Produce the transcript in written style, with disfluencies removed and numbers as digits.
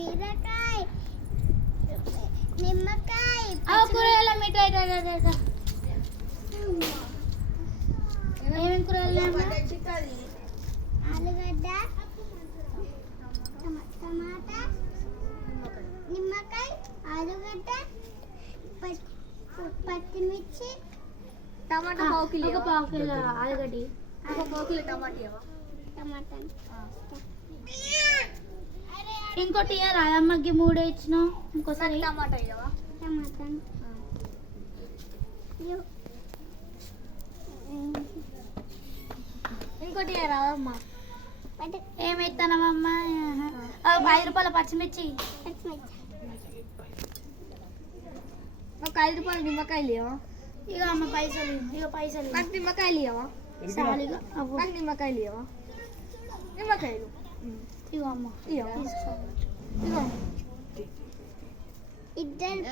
బీరకాయ నిమ్మకాయ కూరగాయల మిఠాయి ఏమేమి కూరగాయలు ఆలుగడ్డ టమాటా నిమ్మకాయ ఆలుగడ్డ పచ్చిమిర్చి టమాటా పావు కిలో ఆలుగడ్డ ఒక పావు కిలో టమాటా ఇంకోటి రాయమ్మకి 3 ఇచ్చినావు ఇంకోసారి టమాటా ఇంకోటి రావమ్మ ఏమెత్తానమ్మా 5 రూపాయల పచ్చిమిర్చి ఒక 5 రూపాయలు నిమ్మకాయలు ఇవ్వ ఇక అమ్మ పైసలు నాకు నిమ్మకాయలు ఇవ్వ నాకు నిమ్మకాయలు ఇవ్వ నిమ్మకాయలు ఇవ్వ అమ్మ ఇద్దరు